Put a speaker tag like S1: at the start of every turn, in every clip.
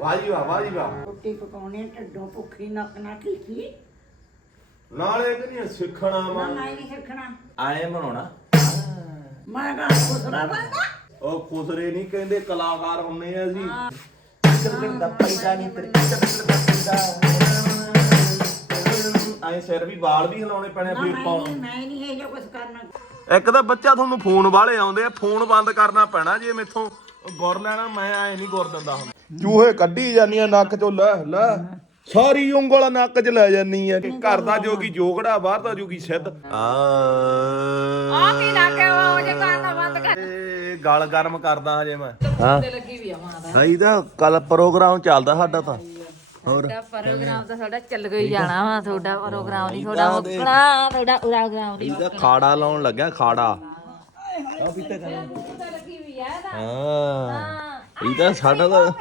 S1: ਵਾਹ ਜੀ ਵਾਹ ਵਾਹ ਜੀ ਵਾਹ
S2: ਰੋਟੀ ਪਕਾਉਣੀ ਢੱਡੋਂ ਭੁੱਖੀ ਨੱਕ ਨਾ ਕੀ
S1: ਨਾਲੇ ਕਿ ਸਿੱਖਣਾ
S2: ਨਾ
S1: ਵਾ।
S2: ਮੈਂ ਨਹੀਂ ਸਿੱਖਣਾ।
S1: ਆਏ ਬਣਾਉਣਾ।
S2: ਮੈਂ ਕਹਾਂ ਖੁਸਰਾ ਬੰਦਾ
S1: ਉਹ ਖੁਸਰੇ ਨਹੀਂ ਕਹਿੰਦੇ ਕਲਾਕਾਰ ਹੁੰਨੇ ਆ ਅਸੀਂ
S3: ਚੱਲਣ ਦਾ ਪੈਦਾ ਨਹੀਂ ਤੇਰੇ ਚੱਲਣ ਦਾ ਪੈਦਾ
S1: ਐ ਸਿਰ ਵੀ ਵਾਲ ਵੀ ਹਿਲਾਉਣੇ ਪੈਣੇ
S2: ਨਾ
S1: ਫਿਰ
S2: ਮੈਂ
S1: ਪਾਉਣ।
S2: ਨਹੀਂ ਮੈਂ ਨਹੀਂ ਇਹ ਜੋ ਕੁਝ ਕਰਨਾ।
S1: ਇੱਕ ਤਾਂ ਬੱਚਾ ਤੁਹਾਨੂੰ ਫੋਨ ਵਾਲੇ ਆਉਂਦੇ ਆ ਫੋਨ ਬੰਦ ਕਰਨਾ ਪੈਣਾ ਜੇ ਮੇਥੋਂ। ਗੁਰ ਲੈਣਾ ਮੈਂ ਐ ਨਹੀਂ ਗੁਰ ਦਿੰਦਾ ਹੁਣ। ਚੂਹੇ ਕੱਢੀ ਜਾਂਦੀਆਂ ਨੱਕ ਚੋਂ ਲੈ ਲੈ। ਸਾਰੀ ਉਂਗਲ ਨੱਕ 'ਚ ਲੈ ਜਾਨੀ ਕਿ ਘਰ ਦਾ ਜੋਗੀ ਜੋਗੜਾ ਬਾਹਰ ਦਾ ਜੋਗੀ ਸਿੱਧ। ਆ।
S4: ਆ ਕੀ ਨਾ ਕੇ ਉਹ ਜੇ ਕਰਨਾ ਬੰਦ ਕਰ।
S1: ਇਹ ਗਲ ਗਰਮ ਕਰਦਾ ਹਜੇ ਮੈਂ।
S4: ਤੇ ਲੱਗੀ ਵੀ ਆ ਮਾਂ ਦਾ।
S1: ਹਾਈ ਦਾ ਕੱਲ ਪ੍ਰੋਗਰਾਮ ਚੱਲਦਾ ਸਾਡਾ ਤਾਂ। ਹੋਰ?
S4: ਤੁਹਾਡਾ ਪ੍ਰੋਗਰਾਮ ਤਾਂ ਸਾਡਾ ਚੱਲ ਗਈ ਜਾਣਾ ਵਾ ਤੁਹਾਡਾ ਪ੍ਰੋਗਰਾਮ ਨਹੀਂ ਤੁਹਾਡਾ ਮੁੱਕਣਾ ਤੁਹਾਡਾ ਪ੍ਰੋਗਰਾਮ ਨਹੀਂ
S1: ਇਹਦਾ ਖਾੜਾ ਲਾਉਣ ਲੱਗਿਆ ਖਾੜਾ।
S4: ਆ ਇਹਦਾ
S1: ਹਾਂ। ਇਹਦਾ ਸਾਡਾ ਤਾਂ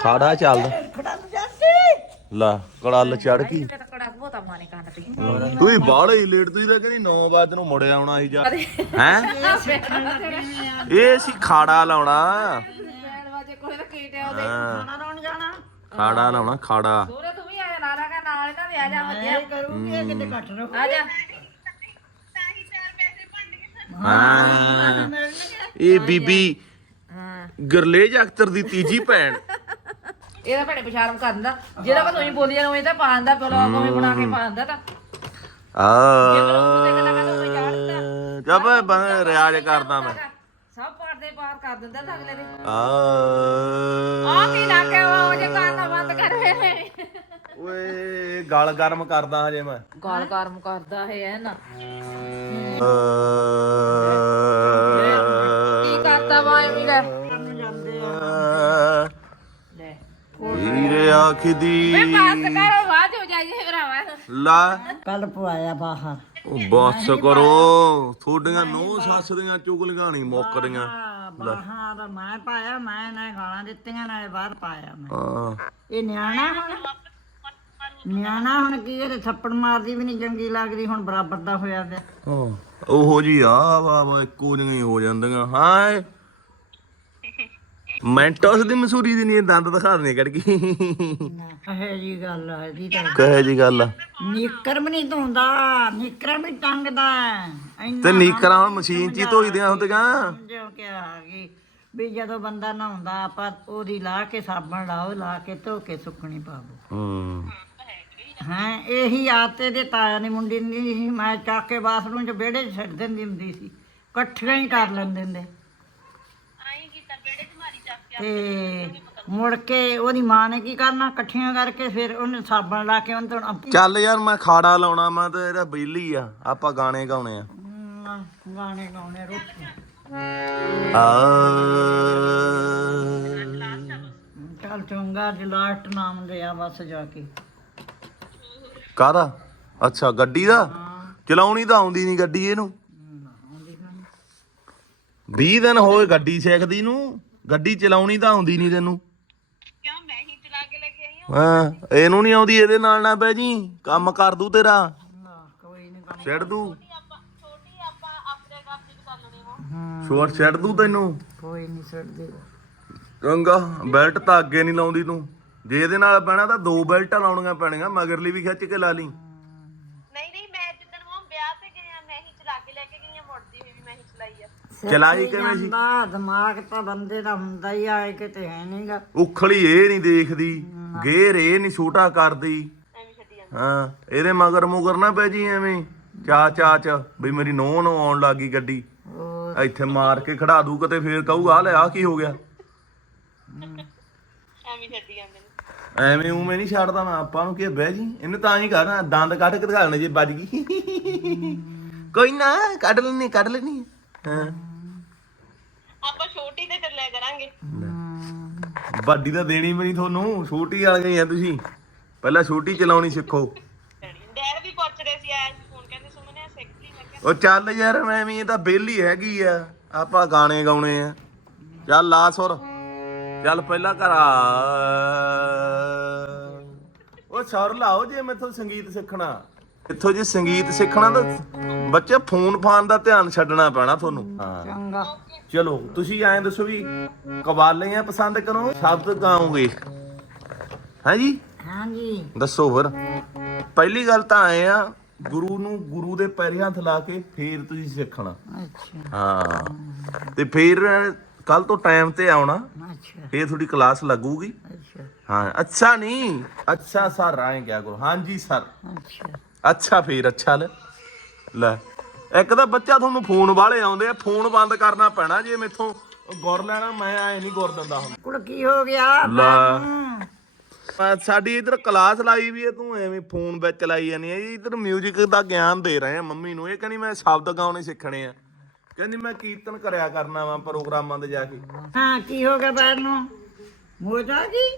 S1: ਖਾੜਾ ਚੱਲਦਾ।
S2: ਖੜਾ ਜਾਂਦੀ
S1: ਲਾ ਕੜਲ ਚੜ ਗਈ
S4: ਤੇ ਕੜਾ ਬਹੁਤਾ ਮਾਨੇ ਕੰਨ ਤੇ।
S1: ਤੂੰ ਹੀ ਬਾਹਲੇ ਹੀ ਲੇਟ ਤੁਸੀਂ ਤਾਂ ਕਹਿੰਦੀ 9 ਵਜੇ ਨੂੰ ਮੁੜ ਆਉਣਾ ਸੀ ਜਾ। ਹੈ? ਇਹ ਸੀ ਖਾੜਾ ਲਾਉਣਾ।
S4: ਬੈਲ ਵਾਜੇ ਕੋਲੇ ਰੱਖੀ ਤੇ ਉਹਦੇ।
S1: ਹਾਂ,
S2: ਖਾਣਾ ਰੌਣ ਜਾਣਾ।
S1: ਖਾੜਾ ਲਾਉਣਾ ਖਾੜਾ।
S4: ਸੂਰੇ ਤੂੰ ਵੀ ਆਇਆ ਨਾਰਾ ਕਾ ਨਾਲ ਇਹਨਾਂ ਦੇ ਆ ਜਾ ਵਧੀਆ।
S2: ਇਹ ਕਰੂੰਗੀ ਇਹ ਕਿਤੇ ਘੱਟ ਰਹੂ
S4: ਆ ਜਾ।
S1: ਹਾਂ। ਇਹ ਬੀਬੀ ਗਰਲੇਜ ਅਖਤਰ ਦੀ ਤੀਜੀ ਭੈਣ।
S4: ਇਹਦਾ ਭੜੇ ਪਿਸ਼ਾਰਮ ਕਰ ਦਿੰਦਾ। ਜਿਹੜਾ ਕੋ ਤੁਸੀਂ ਬੋਲੀ ਜਾਣਾ ਉਹ ਤਾਂ ਪਾਉਂਦਾ ਬਲੌਗ ਉਵੇਂ ਬਣਾ ਕੇ ਪਾਉਂਦਾ ਤਾਂ।
S1: ਆ। ਜਬ ਬਨ ਰਿਆਜ਼ ਕਰਦਾ ਮੈਂ।
S4: ਸਭ ਪਰਦੇ ਪਾਰ ਕਰ ਦਿੰਦਾ ਤਾਂ ਅਗਲੇ ਦੇ।
S1: ਆ।
S4: ਆ ਕੀ ਨਾ ਕੇ ਉਹ ਜੇ ਕਰਨਾ ਬੰਦ ਕਰ।
S1: ਓਏ ਗਲ ਗਰਮ ਕਰਦਾ ਹਜੇ ਮੈਂ।
S4: ਗਾਲ ਕਰਮ ਕਰਦਾ ਹੈ ਨਾ।
S1: ਆਖਦੀ
S4: ਵੇ ਪਾਸ ਕਰ ਬਾਅਦ ਹੋ ਜਾਈਏ ਭਰਾਵਾ।
S1: ਲਾ।
S2: ਕੱਲ ਪਵਾਇਆ ਬਾਹਰ
S1: ਉਹ ਬੱਸ ਕਰੋ। ਥੋਡੀਆਂ ਨੋ ਸੱਸ ਦੀਆਂ ਚੁਗਲੀਆਂ ਨਹੀਂ ਮੁੱਕਦੀਆਂ
S2: ਬਾਹਾਂ ਦਾ ਮੈਂ ਪਾਇਆ ਮੈਂ ਨਾ ਗਾਲਾਂ ਦਿੱਤੀਆਂ ਨਾਲੇ ਬਾਹਰ ਪਾਇਆ ਮੈਂ।
S1: ਹਾਂ।
S2: ਇਹ ਨਿਆਣਾ ਹੁਣ। ਨਿਆਣਾ ਹੁਣ ਕੀ ਇਹਦੇ ਥੱਪੜ ਮਾਰਦੀ ਵੀ ਨਹੀਂ ਚੰਗੀ ਲੱਗਦੀ ਹੁਣ ਬਰਾਬਰ ਦਾ ਹੋਇਆ ਪਿਆ।
S1: ਹਾਂ, ਉਹੋ ਜੀ ਆ ਵਾ ਵਾ ਇੱਕੋ ਜਿਹੀਆਂ ਹੀ ਹੋ ਜਾਂਦੀਆਂ। ਹਾਂ ਮੈਂਟੋਸ ਦੀ ਮਸੂਰੀ ਦੀ ਨਹੀਂ ਦੰਦ ਦਿਖਾ ਦਨੇ ਕੜ ਗਈ
S2: ਇਹ ਜੀ ਗੱਲ ਹੈ ਜੀ ਤਾਂ
S1: ਕਹੇ ਜੀ ਗੱਲ ਆ।
S2: ਨੀਕਰ ਵੀ ਨਹੀਂ ਧੋਂਦਾ ਨੀਕਰ ਵੀ ਟੰਗਦਾ। ਇੰਨਾ
S1: ਤੇ ਨੀਕਰਾਂ ਹੁਣ ਮਸ਼ੀਨ 'ਚ ਹੀ ਧੋਈਦੀਆਂ ਹੁੰਦੀਆਂ।
S2: ਜੋ ਕਿ ਆ ਗਈ। ਵੀ ਜਦੋਂ ਬੰਦਾ ਨਹਾਉਂਦਾ ਆਪਾਂ ਉਹਦੀ ਲਾ ਕੇ ਸਾਬਣ ਲਾਓ ਲਾ ਕੇ ਧੋ ਕੇ ਸੁੱਕਣੀ ਪਾਵੋ
S1: ਹੂੰ।
S2: ਹਾਂ ਇਹੀ ਆਤੇ ਦੇ ਤਾਇਆ ਨੇ ਮੁੰਡੀ ਨਹੀਂ ਸੀ ਮੈਂ ਚੱਕ ਕੇ ਬਾਥਰੂਮ 'ਚ ਵਿਹੜੇ 'ਚ ਛੱਡ ਦਿੰਦੀ ਹੁੰਦੀ ਸੀ। ਇਕੱਠੀਆਂ ਹੀ ਕਰ ਲੈਂਦੇ ਹੁੰਦੇ। ਤੇ ਮੁੜ ਕੇ ਉਹਦੀ ਮਾਂ ਨੇ ਕੀ ਕਰਨਾ? ਇਕੱਠੀਆਂ ਕਰਕੇ ਫਿਰ ਉਹਨੇ ਸਾਬਣ ਲਾ ਕੇ ਉਹਨੂੰ ਧੋਣਾ
S1: ਚੱਲ ਯਾਰ ਮੈਂ ਖਾੜਾ ਲਾਉਣਾ ਮੈਂ ਤੇ ਇਹਦਾ ਬਿਜਲੀ ਆ। ਆਪਾਂ ਗਾਣੇ ਗਾਉਣੇ ਆ।
S2: ਹਮ, ਗਾਣੇ ਗਾਉਣੇ ਰੋਟੀ।
S1: ਆ।
S2: ਚੱਲ ਚੰਗਾ ਅੱਜ ਲਾਸਟ ਨਾਮ ਲਿਆ ਬਸ ਜਾ ਕੇ।
S1: ਕਾਹਦਾ? ਅੱਛਾ ਗੱਡੀ ਦਾ? ਚਲਾਉਣੀ ਤਾਂ ਆਉਂਦੀ ਨਹੀਂ ਗੱਡੀ ਇਹਨੂੰ। 20 ਦਿਨ ਹੋਏ ਗੱਡੀ ਸਿੱਖਦੀ ਨੂੰ। ਗੱਡੀ ਚਲਾਉਣੀ ਤਾਂ ਆਉਂਦੀ ਨਹੀਂ ਤੈਨੂੰ। ਕਿਉਂ? ਮੈਂ ਹੀ ਚਲਾ ਕੇ ਲੈ ਕੇ ਆਈ ਹਾਂ। ਇਹਨੂੰ ਨਹੀਂ ਆਉਂਦੀ ਇਹਦੇ ਨਾਲ ਨਾ ਬਹਿ ਜੀ। ਕੰਮ ਕਰ ਦੂ ਤੇਰਾ।
S2: ਕੋਈ ਨਹੀਂ
S1: ਛੱਡ ਦੂ। ਛੋਟ ਛੱਡ ਦੂ ਤੈਨੂੰ।
S2: ਕੋਈ ਨਹੀਂ ਛੱਡਦੇ
S1: ਚੰਗਾ ਬੈਲਟ ਤਾਂ ਅੱਗੇ ਨਹੀਂ ਲਾਉਂਦੀ ਤੂੰ। ਜੇ ਇਹਦੇ ਨਾਲ ਬਹਿਣਾ ਤਾਂ ਦੋ ਬੈਲਟਾਂ ਲਾਉਣੀਆਂ ਪੈਣੀਆਂ ਮਗਰਲੀ ਵੀ ਖਿੱਚ ਕੇ ਲਾ ਲਈ
S5: ਨਹੀਂ ਨਹੀਂ ਮੈਂ ਜਿੱਦਣ ਉਹ ਵਿਆਹ ਤੇ ਗਏ ਆ ਮੈਂ ਹੀ ਚਲਾ ਕੇ ਲੈ ਕੇ ਗਈ ਆ ਮੁੜਦੀ ਹੋਈ ਵੀ ਮੈਂ ਹੀ ਚਲਾਈ ਆ।
S1: ਚਲਾਈ ਕਿਵੇਂ ਸੀ?
S2: ਜਾਂਦਾ ਦਿਮਾਗ ਤਾਂ ਬੰਦੇ ਦਾ ਹੁੰਦਾ ਹੀ ਆ ਕਿਤੇ ਹੈ ਨਹੀਂਗਾ
S1: ਉਖਲੀ ਇਹ ਨਹੀਂ ਦੇਖਦੀ ਗੇਰ ਇਹ ਨਹੀਂ ਛੋਟਾ ਕਰਦੀ।
S5: ਐਵੇਂ ਛੱਡੀ ਜਾਂਦੀ।
S1: ਹਾਂ ਇਹਦੇ ਮਗਰ ਮੁਗਰ ਨਾ ਪੈ ਜੀ ਐਵੇਂ। ਚਾ ਚਾ ਚ ਵੀ ਮੇਰੀ ਨੋਹ ਨੂੰ ਆਉਣ ਲੱਗੀ ਗੱਡੀ।
S2: ਉਹ
S1: ਇੱਥੇ ਮਾਰ ਕੇ ਖੜਾ ਦੂ ਕਿਤੇ ਫੇਰ ਕਹੂਗਾ ਆ ਲੈ ਆ ਕੀ ਹੋ ਗਿਆ?
S5: ਐਵੇਂ ਛੱਡੀ ਜਾਂਦੇ ਨੇ।
S1: ਐਵੇਂ ਉਵੇਂ ਨਹੀਂ ਛੱਡਦਾ ਮੈਂ ਆਪਾਂ ਨੂੰ ਕੀ ਬਹਿ ਜੀ ਇਹਨੂੰ ਤਾਂ ਹੀ ਕਰਨਾ ਦੰਦ ਕੱਢ ਕੇ ਦਿਖਾ ਲੈਣੇ ਜੇ ਵੱਜ ਗਈ। ਕੋਈ ਨਾ ਕੱਢ ਲੈਣੀ ਕੱਢ ਲੈਣੀ ਹਾਂ।
S5: ਆਪਾਂ ਛੋਟੀ ਤੇ ਚੱਲਿਆ ਕਰਾਂਗੇ।
S1: ਵੱਡੀ ਤਾਂ ਦੇਣੀ ਵੀ ਨਹੀਂ ਤੁਹਾਨੂੰ ਛੋਟੀ ਵਾਲੀਆਂ ਹੀ ਆ ਤੁਸੀਂ। ਪਹਿਲਾਂ ਛੋਟੀ ਚਲਾਉਣੀ ਸਿੱਖੋ।
S5: ਡੈਡ ਵੀ ਪੁੱਛ ਰਹੇ ਸੀ ਐ ਫੋਨ ਕਹਿੰਦੇ ਸੁਮਨੇ ਸਿੱਖ ਲਈ ਮੈਂ ਕਿਹਾ
S1: ਉਹ ਚੱਲ ਯਾਰ ਮੈਂ ਵੀ ਇਹ ਤਾਂ ਬੇਲੀ ਹੈਗੀ ਆ। ਆਪਾਂ ਗਾਣੇ ਗਾਉਣੇ ਆ। ਚੱਲ ਲਾ ਸੁਰ। ਚੱਲ ਪਹਿਲਾਂ ਘਰ ਉਹ ਸੁਰ ਲਾਓ ਜੇ ਮੈਥੋਂ ਸੰਗੀਤ ਸਿੱਖਣਾ। ਇੱਥੋਂ ਜੇ ਸੰਗੀਤ ਸਿੱਖਣਾ ਤਾਂ ਬੱਚੇ ਫੋਨ ਫਾਨ ਦਾ ਧਿਆਨ ਛੱਡਣਾ ਪੈਣਾ ਤੁਹਾਨੂੰ। ਹਾਂ
S2: ਚੰਗਾ।
S1: ਚਲੋ ਤੁਸੀਂ ਐਂ ਦੱਸੋ ਵੀ ਕਵਾਲੀਆਂ ਪਸੰਦ ਕਰੋ? ਸ਼ਬਦ ਗਾਓਗੇ? ਹੈ ਜੀ?
S2: ਹਾਂਜੀ।
S1: ਦੱਸੋ ਫਿਰ। ਪਹਿਲੀ ਗੱਲ ਤਾਂ ਆਏ ਆ ਗੁਰੂ ਨੂੰ ਗੁਰੂ ਦੇ ਪੈਰੀ ਹੱਥ ਲਾ ਕੇ ਫੇਰ ਤੁਸੀਂ ਸਿੱਖਣਾ।
S2: ਅੱਛਾ।
S1: ਹਾਂ। ਤੇ ਫੇਰ ਕੱਲ ਤੋਂ ਟਾਈਮ ਤੇ ਆਉਣਾ।
S2: ਅੱਛਾ।
S1: ਫੇਰ ਤੁਹਾਡੀ ਕਲਾਸ ਲੱਗੂਗੀ।
S2: ਅੱਛਾ।
S1: ਹਾਂ ਅੱਛਾ ਨਹੀਂ ਅੱਛਾ ਸਰ ਆਏ ਕਿਆ ਕਰੋ। ਹਾਂਜੀ ਸਰ।
S2: ਅੱਛਾ।
S1: ਅੱਛਾ ਫੇਰ ਅੱਛਾ ਲੈ। ਲੈ ਇੱਕ ਤਾਂ ਬੱਚਾ ਤੁਹਾਨੂੰ ਫੋਨ ਵਾਲੇ ਆਉਂਦੇ ਆ ਫੋਨ ਬੰਦ ਕਰਨਾ ਪੈਣਾ ਜੇ ਮੇਥੋਂ। ਗੁਰ ਲੈਣਾ ਮੈਂ ਐ ਨਹੀਂ ਗੁਰ ਦਿੰਦਾ ਹੁਣ।
S2: ਕੁੜ ਕੀ ਹੋ ਗਿਆ?
S1: ਲੈ। ਆ ਸਾਡੀ ਇਧਰ ਕਲਾਸ ਲਾਈ ਵੀ ਹੈ ਤੂੰ ਐਵੇਂ ਫੋਨ ਵਿੱਚ ਲਾਈ ਜਾਨੀ ਹੈ ਇਧਰ 뮤직 ਦਾ ਗਿਆਨ ਦੇ ਰਹੇ ਆ ਮੰਮੀ ਨੂੰ। ਇਹ ਕਹਿੰਦੀ ਮੈਂ ਸ਼ਬਦ ਗਾਉਣੇ ਸਿੱਖਣੇ ਆ। ਕਹਿੰਦੀ ਮੈਂ ਕੀਰਤਨ ਕਰਿਆ ਕਰਨਾ ਵਾ ਪ੍ਰੋਗਰਾਮਾਂ ਤੇ ਜਾ ਕੇ।
S2: ਹਾਂ ਕੀ ਹੋ ਗਿਆ ਪੈਰ ਨੂੰ? ਆ ਗਈ?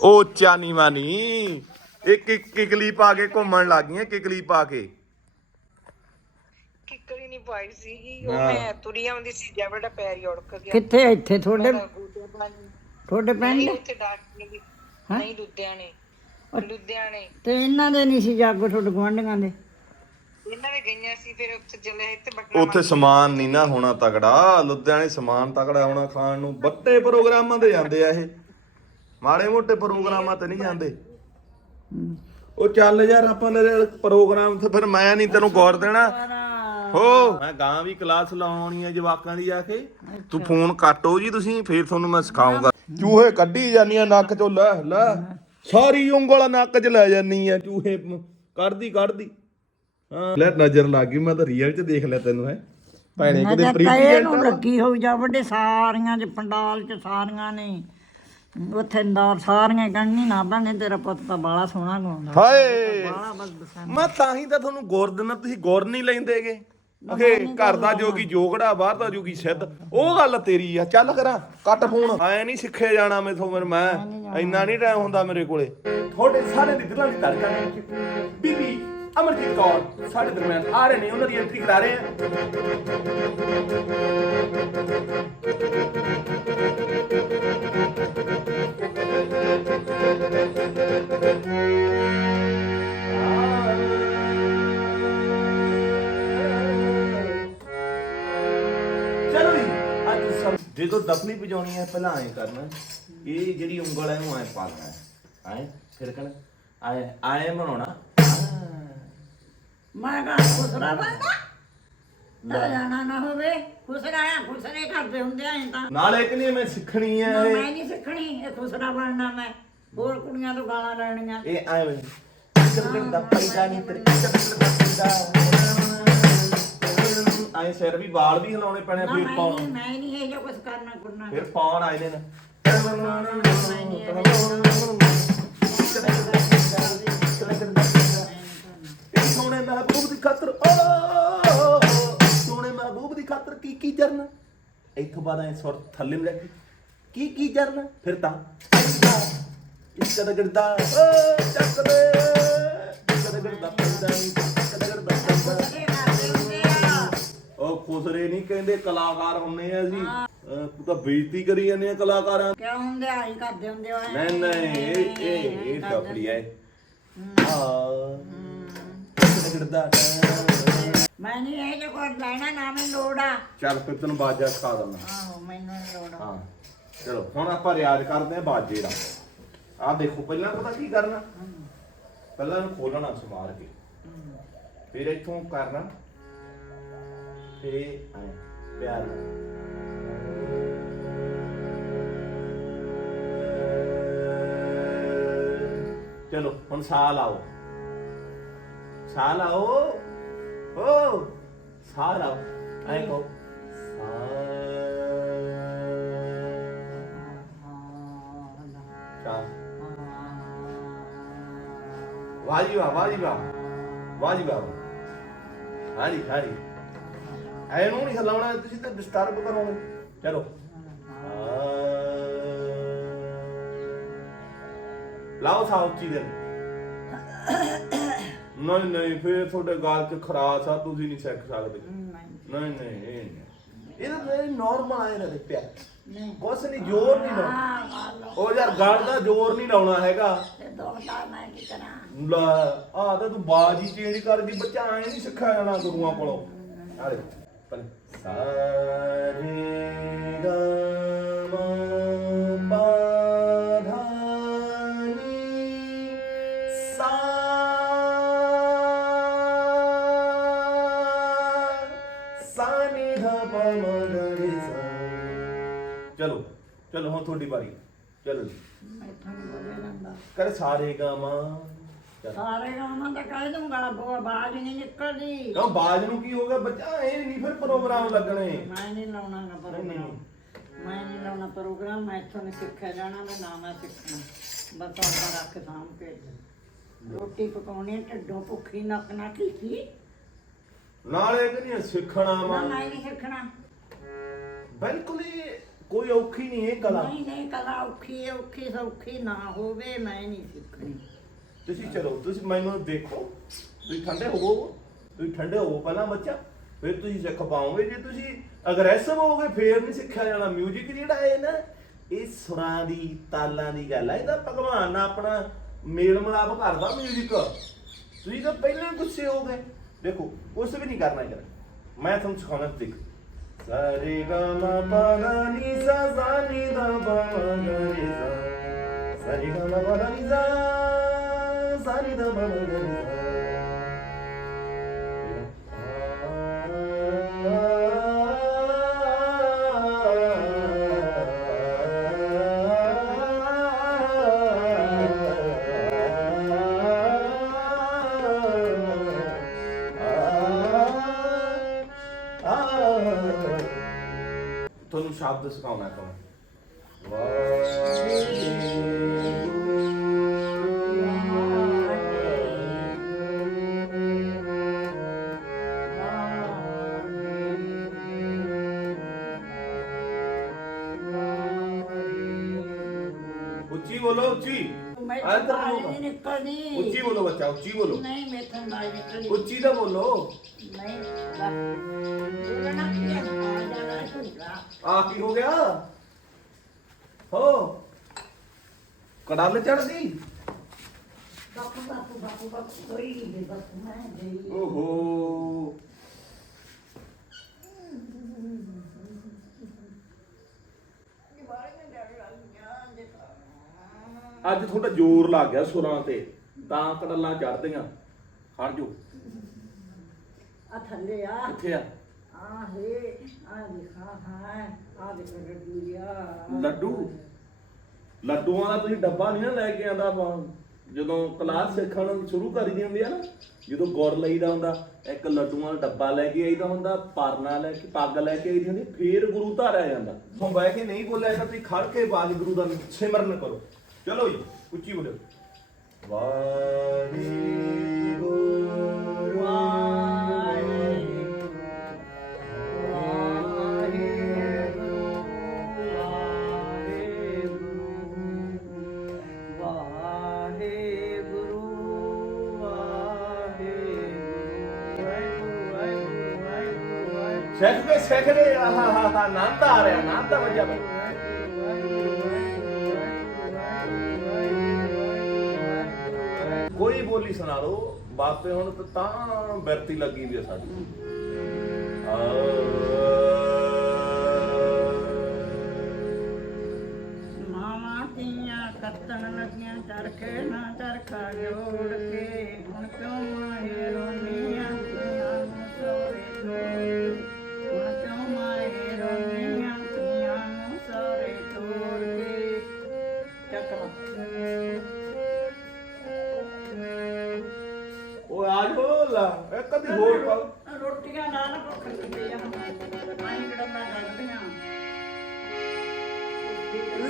S1: ਉਹ ਚਾਨੀ ਮਾਨੀ ਇੱਕ ਇੱਕ ਕਿਕਲੀ ਪਾ ਕੇ ਘੁੰਮਣ ਲੱਗ ਗਈਆਂ ਕਿਕਲੀ ਪਾ ਕੇ।
S6: ਕਿੱਕਰੀ ਨਹੀਂ ਪਾਈ ਸੀਗੀ ਉਹ ਮੈਂ ਤੁਰੀ ਆਉਂਦੀ ਸੀ ਜਿਆ ਬੜਾ ਪੈਰ ਹੀ ਉੜਕ ਗਿਆ।
S2: ਕਿੱਥੇ ਇੱਥੇ ਤੁਹਾਡੇ ਤੁਹਾਡੇ
S6: ਨਹੀਂ
S2: ਪਿੰਡ
S6: ਉੱਥੇ ਡਾਕਟਰ ਦੀ ਨਹੀਂ ਲੁਧਿਆਣੇ। ਲੁਧਿਆਣੇ।
S2: ਤੇ ਇਹਨਾਂ ਦੇ ਨਹੀਂ ਸੀ ਜਾਗੋ ਤੁਹਾਡੇ ਗੁਆਂਢੀਆਂ ਦੇ?
S6: ਇਹਨਾਂ ਨੇ ਗਈਆਂ ਸੀ ਫਿਰ ਉੱਥੇ ਚਲੇ ਤੇ ਬਟਨਾ
S1: ਉੱਥੇ ਸਮਾਨ ਨਹੀਂ ਨਾ ਹੋਣਾ ਤਗੜਾ ਲੁਧਿਆਣੇ ਸਮਾਨ ਤਗੜਾ ਹੋਣਾ ਖਾਣ ਨੂੰ। ਵੱਡੇ ਪ੍ਰੋਗਰਾਮਾਂ ਤੇ ਜਾਂਦੇ ਆ ਇਹ। ਮਾੜੇ ਮੋਟੇ ਪ੍ਰੋਗਰਾਮਾਂ ਤੇ ਨਹੀਂ ਜਾਂਦੇ। ਉਹ ਚੱਲ ਯਾਰ ਆਪਾਂ ਨੇ ਪ੍ਰੋਗਰਾਮ ਤੇ ਫਿਰ ਮੈਂ ਨਹੀਂ ਤੈਨੂੰ ਗੌਰ ਦੇਣਾ। ਹੋ। ਮੈਂ ਗਾਂ ਵੀ ਕਲਾਸ ਲਾਉਣੀ ਹੈ ਜਵਾਕਾਂ ਦੀ ਜਾ ਕੇ। ਤੂੰ ਫੋਨ ਕੱਟੋ ਜੀ ਤੁਸੀਂ ਫੇਰ ਤੁਹਾਨੂੰ ਮੈਂ ਸਿਖਾਉਂਗਾ। ਚੂਹੇ ਕੱਢੀ ਜਾਂਦੀਆਂ ਨੱਕ ਚੋਂ ਲੈ ਲੈ। ਸਾਰੀ ਉਂਗਲ ਨੱਕ 'ਚ ਲੈ ਜਾਂਦੀ ਆ ਚੂਹੇ। ਕੱਢਦੀ ਕੱਢਦੀ। ਹਾਂ। ਲੈ ਨਜ਼ਰ ਲੱਗ ਗਈ ਮੈਂ ਤਾਂ ਰੀਅਲ 'ਚ ਦੇਖ ਲਿਆ ਤੈਨੂੰ ਹੈ। ਭੈਣੇ ਕਿਤੇ ਪ੍ਰੀਤੀ
S2: ਲੱਗੀ ਹੋਈ ਜਾ ਵੱਡੇ ਸਾਰੀਆਂ ਚ ਪੰਡਾਲ ਚ ਸਾਰੀਆਂ ਨੇ। ਉੱਥੇ ਅੰਦਰ ਸਾਰੀਆਂ ਕਹਿੰਦੀ ਨਾ ਬਣੇ ਤੇਰਾ ਪੁੱਤ ਤਾਂ ਬਾਲਾ ਸੋਹਣਾ ਗਾਉਂਦਾ।
S1: ਹਾਏ।
S2: ਬਾਲਾ ਬਸ ਬਸੰਤ
S1: ਮੈਂ ਤਾਂ ਹੀ ਤਾਂ ਤੁਹਾਨੂੰ ਗੌਰ ਦਿੰਦਾ ਤੁਸੀਂ ਗੌਰ ਨਹੀਂ ਲੈਂਦੇਗੇ। ਅਖੇ ਘਰ ਦਾ ਜੋਗੀ ਜੋਗੜਾ ਬਾਹਰ ਦਾ ਜੋਗੀ ਸਿੱਧ। ਉਹ ਗੱਲ ਤੇਰੀ ਆ ਚੱਲ ਕਰਾਂ ਕੱਟ ਫੋਨ। ਐ ਨਹੀਂ ਸਿੱਖੇ ਜਾਣਾ ਮੈਥੋਂ ਫਿਰ ਮੈਂ। ਇੰਨਾ ਨਹੀਂ ਟਾਈਮ ਹੁੰਦਾ ਮੇਰੇ ਕੋਲੇ। ਤੁਹਾਡੇ ਸਾਰੇ ਦੀ ਦਿਲਾਂ ਦੀ ਧੜਕਣ ਬੀਬੀ ਅਮਰਜੀਤ ਕੌਰ ਸਾਡੇ ਦਰਮਿਆਨ ਆ ਰਹੇ ਨੇ, ਉਹਨਾਂ ਦੀ ਐਂਟਰੀ ਕਰਾ ਰਹੇ ਆ ਚਲੋ ਜੀ, ਅੱਜ ਸਭ ਜਦੋਂ ਦਫਨੀ ਵਜਾਉਣੀ ਹੈ, ਪਹਿਲਾਂ ਐ ਕਰਨਾ, ਇਹ ਜਿਹੜੀ ਉਂਗਲ ਹੈ, ਉਹ ਐ ਪਾਣਾ ਹੈ। ਐ, ਫਿਰ ਕਹਿਣਾ, ਐ ਐ ਬਣਾਉਣਾ।
S2: ਮੈਂ ਕਹਾਂ ਖੁਸਰਾ ਬੰਦਾ ਤਾਂ ਜਾਣਾ ਨਾ ਹੋਵੇ ਖੁਸਰਾ ਆ ਖੁਸਰੇ ਕਰਦੇ ਹੁੰਦੇ ਆ ਤਾਂ
S1: ਨਾਲ ਇੱਕ ਨਹੀਂ ਮੈਂ ਸਿੱਖਣੀ
S2: ਨਾ,
S1: ਇਹ
S2: ਮੈਂ ਨਹੀਂ ਸਿੱਖਣੀ ਇਹ ਖੁਸਰਾ ਬਣਨਾ ਮੈਂ ਹੋਰ ਕੁੜੀਆਂ ਤੋਂ ਗਾਲਾਂ ਲੈਣੀਆਂ
S1: ਇਹ ਐ ਵੇ
S3: ਕਿੱਕਰ ਦਾ ਪੈਦਾ ਨਹੀਂ ਤੇਰੇ ਕਿੱਕਰ ਦਾ ਪੈਦਾ
S1: ਐ ਸਿਰ ਵੀ ਵਾਲ ਵੀ ਹਿਲਾਉਣੇ ਪੈਣੇ
S2: ਨਾ
S1: ਫਿਰ
S2: ਮੈਂ
S1: ਪਾਉਣ
S2: ਨਹੀਂ ਮੈਂ ਨਹੀਂ ਇਹ ਜੋ ਕੁਝ ਕਰਨਾ ਕਰਨਾ
S1: ਫਿਰ ਪਾਉਣ ਆਏ ਨੇ ਨਾ ਇਹ ਸੋਹਣੇ ਮਹਿਬੂਬ ਦੀ ਖਾਤਰ ਓ ਸੋਹਣੇ ਮਹਿਬੂਬ ਦੀ ਖਾਤਰ ਕੀ ਕੀ ਜਰਨਾ? ਇੱਥੋਂ ਬਾਅਦ ਐ ਸੁਰ ਥੱਲੇ ਨੂੰ ਕੇ ਕੀ ਕੀ ਜਰਨਾ? ਫਿਰ ਤਾਂ ਇਸ ਕਦਾ ਗੜਦਾ ਓ ਚੱਕ ਦੇ। ਕਦਾ ਗੜਦਾ ਪੈਂਦਾ ਨਹੀਂ ਕਦਾ ਗੜਦਾ ਪੈਂਦਾ ਖੁਸਰੇ ਕਹਿੰਦੇ ਕਲਾਕਾਰ ਹੁੰਨੇ ਆ ਅਹ ਤੂੰ ਤਾਂ ਬੇਇੱਜ਼ਤੀ ਕਰੀ ਜਾਂਦੇ ਆ ਕਲਾਕਾਰਾਂ।
S2: ਕਿਉਂ ਹੁੰਦੇ ਆਈ ਕਰਦੇ ਹੁੰਦੇ ਆ।
S1: ਨਹੀਂ ਨਹੀਂ ਇਹ ਇਹ ਇਹ ਡਬਲੀ ਹੈ। ਆ ਕਿਹੜਾ
S2: ਮੈਂ ਨਹੀਂ ਇਹ ਜੋ ਕੁਝ ਲੈਣਾ ਨਾ ਮੈਨੂੰ ਲੋੜ ਆ।
S1: ਚੱਲ ਫਿਰ ਤੈਨੂੰ ਬਾਜਾ ਸਿਖਾ ਦਿੰਦਾ।
S2: ਆਹੋ ਮੈਨੂੰ ਨੀ ਲੋੜ ਆ।
S1: ਹਾਂ ਚਲੋ ਹੁਣ ਆਪਾਂ ਰਿਆਜ਼ ਕਰਦੇ ਆ ਬਾਜੇ ਦਾ। ਆ ਦੇਖੋ ਪਹਿਲਾਂ ਪਤਾ ਕੀ ਕਰਨਾ? ਪਹਿਲਾਂ ਇਹਨੂੰ ਖੋਲਣਾ ਸਮਾਰ ਕੇ। ਫਿਰ ਇੱਥੋਂ ਕਰਨਾ। ਤੇ ਐ ਪਿਆਰ ਨਾਲ। ਚਲੋ ਹੁਣ ਸਾਹ ਲਾਓ ਸਾਹ ਲਾਓ ਓ ਸਾਹ ਲਾਓ ਐਂ ਕਹੋ ਸਾਹ ਵਾਹ ਵਾਜੀ ਵਾਹ ਵਾਜੀ ਵਾਹ ਵਾਹ ਹਾਰੀ ਹਾਰੀ ਐ ਨੂੰ ਨਹੀਂ ਹਿਲਾਉਣਾ ਤੁਸੀਂ ਤਾਂ ਡਿਸਟਰਬ ਕਰੋਗੇ ਚਲੋ ਲਾਓ ਸਾਹ ਉੱਚੀ ਦੇ ਨਹੀਂ ਨਹੀਂ ਫਿਰ ਤੁਹਾਡੇ ਗਾਲ 'ਚ ਖਰਾਸ ਆ ਤੁਸੀਂ ਨਹੀਂ ਸਿੱਖ ਸਕਦੇ। ਨਹੀਂ। ਨਹੀਂ ਇਹ ਨਹੀਂ ਇਹ ਤਾਂ ਨਾਰਮਲ ਆਏ ਨੇ ਪਿਆ। ਕੁਛ ਨਹੀਂ ਜ਼ੋਰ ਨਹੀਂ ਲਾਉਣਾ। ਉਹ ਯਾਰ ਗਾਲ ਦਾ ਜ਼ੋਰ ਨਹੀਂ ਲਾਉਣਾ ਹੈਗਾ।
S2: ਤੇ ਦੋਸਤਾਂ ਮੈਂ ਕੀ ਕਰਾਂ?
S1: ਲੈ ਆ ਤਾਂ ਤੂੰ ਬਾਜ ਚੇਂਜ ਕਰ ਦੀ ਬੱਚਾ ਐ ਨਹੀਂ ਸਿੱਖਿਆ ਜਾਣਾ ਗੁਰੂਆਂ ਕੋਲੋਂ। ਆਲੇ ਪਰ ਸਾਰੇ ਗਾ ਮਾ ਮਗਰੇ ਚਲੋ ਚਲੋ ਹੁਣ ਤੁਹਾਡੀ ਵਾਰੀ। ਚਲੋ ਜੀ।
S2: ਮੈਥੋਂ ਨੀ ਬੋਲਿਆ ਜਾਂਦਾ।
S1: ਕਰ ਸਾਰੇ ਚਲ।
S2: ਸਾਰੇ ਗਾਵਾਂ ਦਾ ਕਹਿ ਦੂੰਗਾ ਬੋ ਆਵਾਜ਼ ਨਹੀਂ ਨਿਕਲਦੀ।
S1: ਕਿਉਂ ਬਾਜ ਨੂੰ ਕੀ ਹੋ ਗਿਆ? ਬੱਚਾ ਇਹ ਨਹੀਂ ਫਿਰ ਪ੍ਰੋਗਰਾਮ ਲੱਗਣੇ।
S2: ਮੈਂ ਨਹੀਂ ਲਾਉਣਾਗਾ ਪ੍ਰੋਗਰਾਮ। ਮੈਂ ਨਹੀਂ ਲਾਉਣਾ ਪ੍ਰੋਗਰਾਮ ਮੈਂ ਇੱਥੋਂ ਨਹੀਂ ਸਿੱਖਿਆ ਜਾਣਾ ਮੈਂ ਨਾ ਮੈਂ ਸਿੱਖਣਾ। ਬਸ ਆਪਦਾ ਰੱਖ ਸਾਂਭ ਕੇ। ਰੋਟੀ ਪਕਾਉਣੀ ਹੈ, ਢਿੱਡੋਂ ਭੁੱਖੀ ਨੱਕ ਨਾ ਕੀਤੀ
S1: ਨਾਲੇ ਕਿ ਸਿੱਖਣਾ
S2: ਨਾ
S1: ਵਾ।
S2: ਮੈਂ ਨਹੀਂ ਸਿੱਖਣਾ।
S1: ਬਿਲਕੁਲ ਹੀ ਕੋਈ ਔਖੀ ਨਹੀਂ ਇਹ ਕਲਾ
S2: ਨਹੀਂ ਨਹੀਂ ਕਲਾ ਔਖੀ ਹੈ ਔਖੀ ਸੌਖੀ ਨਾ ਹੋਵੇ ਮੈਂ ਨਹੀਂ ਸਿੱਖਣੀ
S1: ਤੁਸੀਂ ਚਲੋ ਤੁਸੀਂ ਮੈਨੂੰ ਦੇਖੋ ਤੁਸੀਂ ਠੰਡੇ ਹੋਵੋ ਤੁਸੀਂ ਠੰਡੇ ਹੋਵੋ ਪਹਿਲਾਂ ਬੱਚਾ ਫਿਰ ਤੁਸੀਂ ਸਿੱਖ ਪਾਓਗੇ ਜੇ ਤੁਸੀਂ ਅਗਰੈਸਿਵ ਹੋਗੇ ਫੇਰ ਨਹੀਂ ਸਿੱਖਿਆ ਜਾਣਾ 뮤직 ਜਿਹੜਾ ਹੈ ਨਾ ਇਹ ਸੁਰਾਂ ਦੀ ਤਾਲਾਂ ਦੀ ਗੱਲ ਹੈ ਇਹਦਾ ਭਗਵਾਨ ਨਾਲ ਆਪਣਾ ਮੇਲ ਮਿਲਾਪ ਕਰਦਾ 뮤직 ਤੁਸੀਂ ਤਾਂ ਪਹਿਲਾਂ ਹੀ ਗੁੱਸੇ ਹੋ ਗਏ ਦੇਖੋ ਕੁਛ ਵੀ ਨਹੀਂ ਕਰਨਾ ਯਾਰ ਮੈਂ ਤੁਹਾਨੂੰ ਸਿਖਾਉਣਾ ਦੇਖ ਸਾਰੇ ਗਾ ਮਾ ਪਾ ਦਾ ਨੀ ਸਾ ਸਾ ਨੀ ਦਾ ਪਾ ਗਾ ਤੁਹਾਨੂੰ ਸ਼ਬਦ ਸਿਖਾਉਣਾ ਤਾਂ ਉੱਚੀ ਬੋਲੋ ਉੱਚੀ।
S2: ਮੈਂ
S1: ਇੱਧਰ
S2: ਤਾਂ
S1: ਨੂੰ
S2: ਨਹੀਂ ਨਿਕਲਦੀ।
S1: ਉੱਚੀ ਬੋਲੋ ਬੱਚਾ ਉੱਚੀ ਬੋਲੋ।
S2: ਨਹੀਂ ਮੇਥੋਂ ਨਹੀਂ ਨਿਕਲਦੀ।
S1: ਉੱਚੀ ਤਾਂ ਬੋਲੋ।
S2: ਆ
S1: ਕੀ ਹੋ ਗਿਆ? ਹੋ। ਕੜਾਲ ਚੜਦੀ
S2: ਬਾਪੂ ਬਾਪੂ ਬਾਪੂ ਬਾਪੂ ਕੋਈ ਨਹੀਂ ਬਾਪੂ ਮੈਂ ਗਈ
S1: ਓਹੋ। ਅੱਜ ਤੁਹਾਡਾ ਜ਼ੋਰ ਲੱਗ ਗਿਆ ਸੁਰਾਂ ਤੇ ਤਾਂ ਕੜਲਾਂ ਚੜਦੀਆਂ ਖੜ ਜੋ
S2: ਆ ਥੱਲੇ ਆ।
S1: ਕਿੱਥੇ ਆ?
S2: ਆ ਹੈ ਆ ਲਿਖਾ ਹੈ ਆ ਦੇਖ ਰੱਡੂਆ
S1: ਲੱਡੂ? ਲੱਡੂਆਂ ਦਾ ਤੁਸੀਂ ਡੱਬਾ ਨਹੀਂ ਨਾ ਲੈ ਕੇ ਆਂਦਾ ਜਦੋਂ ਕਲਾਸ ਸਿੱਖਣ ਸ਼ੁਰੂ ਕਰੀ ਦੀ ਹੁੰਦੀ ਆ ਨਾ ਜਦੋਂ ਗੁੜ ਲਈਦਾ ਹੁੰਦਾ ਇੱਕ ਲੱਡੂਆਂ ਦਾ ਡੱਬਾ ਲੈ ਕੇ ਆਈਦਾ ਹੁੰਦਾ ਪਰਨਾ ਲੈ ਕੇ ਪੱਗ ਲੈ ਕੇ ਆਈਦੀ ਹੁੰਦੀ ਫੇਰ ਗੁਰੂ ਧਾਰਿਆ ਜਾਂਦਾ। ਹੁਣ ਬਹਿ ਕੇ ਨਹੀਂ ਬੋਲਿਆ ਤਾਂ ਤੁਸੀਂ ਖੜ ਕੇ ਬਾਜ ਗੁਰੂ ਦਾ ਸਿਮਰਨ ਕਰੋ। ਚਲੋ ਜੀ ਉੱਚੀ ਬੋਲੋ ਵਾਹਿਗੁਰੂ। ਸਿੱਖ ਕੇ ਸਿੱਖ ਕੇ ਆਹਾ ਹਾ ਹਾ ਆਨੰਦ ਆ ਰਿਹਾ ਆਨੰਦ ਆ ਵਜਾ ਕੋਈ ਬੋਲੀ ਸੁਣਾ ਦਿਓ ਬਾਪੇ ਹੁਣ ਤਾਂ ਤਾਂ ਬਿਰਤੀ ਲੱਗੀ ਵੀ ਆ ਸਾਡੀ।
S2: ਮਾਵਾਂ ਤੀਆਂ ਕੱਤਣ ਲੱਗੀਆਂ, ਚਰਖੇ ਨਾ ਚਰਖਾ ਜੋੜ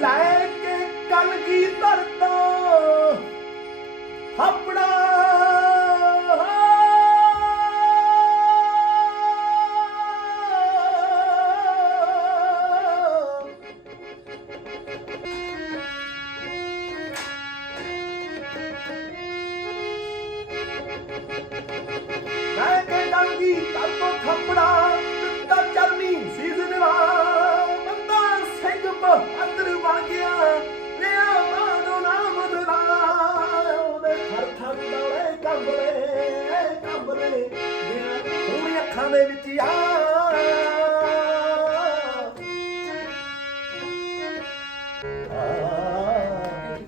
S1: ਲੈ ਕੇ ਕਲ ਕੀ ਧਰਤਾ? ਥਪੜਾ ਲੈ ਕੇ ਕਲ ਕੀ ਕਲ ਤੋਂ ਦਿੱਤਾ ਚਰਨੀ ਸੀਜ਼ਨਵਾ ਬੰਦਾ ਸਿੰਘ ਬਹਾਦਰ। ਬਣ ਗਿਆ ਲਿਆ ਮਾਨੋ ਨਾਮ ਦਰਾ ਉਹਦੇ ਥਰ ਥਰ ਦੌੜੇ ਕੰਬਲੇ ਕੰਬਲੇ ਦੀਆਂ ਸੋਹਣੀ ਅੱਖਾਂ ਦੇ ਵਿੱਚ ਆ।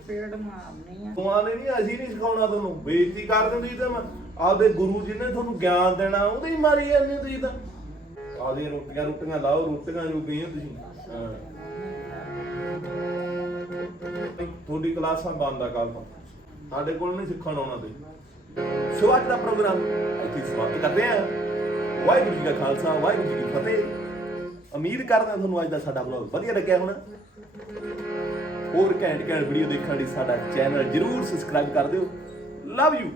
S2: ਪੇੜ ਮਾਰਨੀ ਆ।
S1: ਤੁਮਾਂ ਨੇ ਨਹੀਂ ਅਸੀਂ ਨਹੀਂ ਸਿਖਾਉਣਾ ਤੁਹਾਨੂੰ ਬੇਇੱਜ਼ਤੀ ਕਰ ਦਿੰਦੀ ਤਾਂ ਮੈਂ ਆਪਦੇ ਗੁਰੂ ਜੀ ਨੇ ਤੁਹਾਨੂੰ ਗਿਆਨ ਦੇਣਾ ਉਹਦੇ ਹੀ ਮਾਰੀ ਜਾਂਦੇ ਤੁਸੀਂ ਤਾਂ। ਆਦੀਆਂ ਰੋਟੀਆਂ ਰੋਟੀਆਂ ਲਾਓ ਰੋਟੀਆਂ ਨੂੰ ਪੀਓ ਤੁਸੀਂ। ਹਾਂ। ਤੁਹਾਡੀ ਕਲਾਸਾਂ ਬੰਦ ਆ ਕੱਲ ਤੋਂ ਸਾਡੇ ਕੋਲ ਨਹੀਂ ਸਿੱਖਣ ਆਉਣਾ ਤੇ। ਸੋ ਅੱਜ ਦਾ ਪ੍ਰੋਗਰਾਮ, ਇੱਥੇ ਸਮਾਪਤ ਕਰਦੇ ਹਾਂ। ਵਾਹਿਗੁਰੂ ਜੀ ਕਾ ਖਾਲਸਾ, ਵਾਹਿਗੁਰੂ ਜੀ ਕੀ ਫਤਿਹ। ਉਮੀਦ ਕਰਦਾ ਤੁਹਾਨੂੰ ਅੱਜ ਦਾ ਸਾਡਾ ਵਲੌਗ ਵਧੀਆ ਲੱਗਿਆ ਹੋਣਾ। ਹੋਰ ਘੈਂਟ ਘੈਂਟ ਵੀਡੀਓ ਦੇਖਣ ਲਈ ਸਾਡਾ ਚੈਨਲ ਜਰੂਰ ਸਬਸਕ੍ਰਾਈਬ ਕਰ ਦਿਓ। Love you